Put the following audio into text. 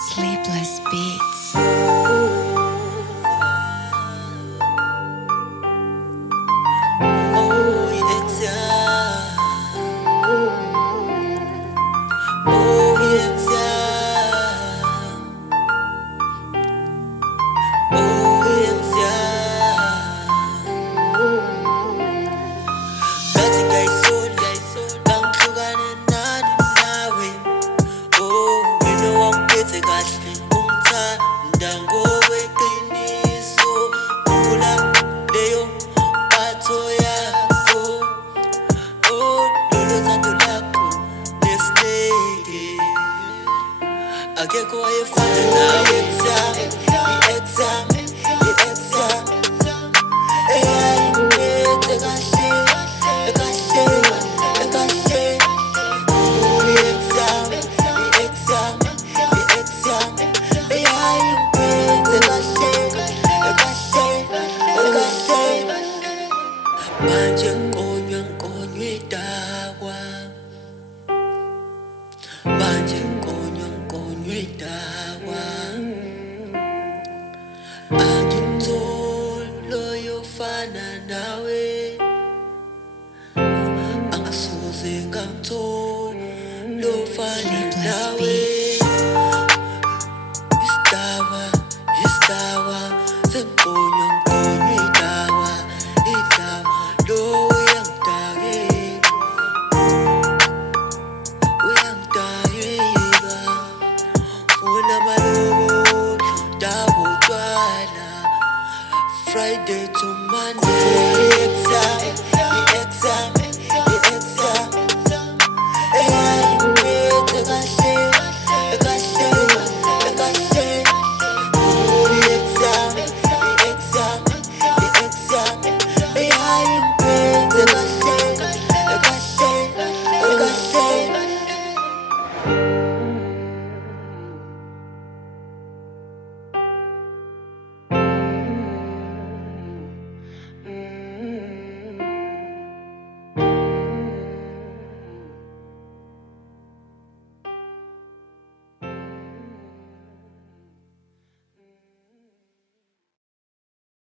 Sleepless Beats. Oh, it's oh, it's oh, it's Nothing I sold, Bang sugar and nawe. Oh, we know I'm getting gashi. Ndango weqiniso. Ukula leyo patho yakho. Oh, lolo thando lakho nesineke. Akekho wayefana nawe i-exam eyayingiphethe kahle i-exam eyayingiphethe kahle manje nkonywa idakwa manje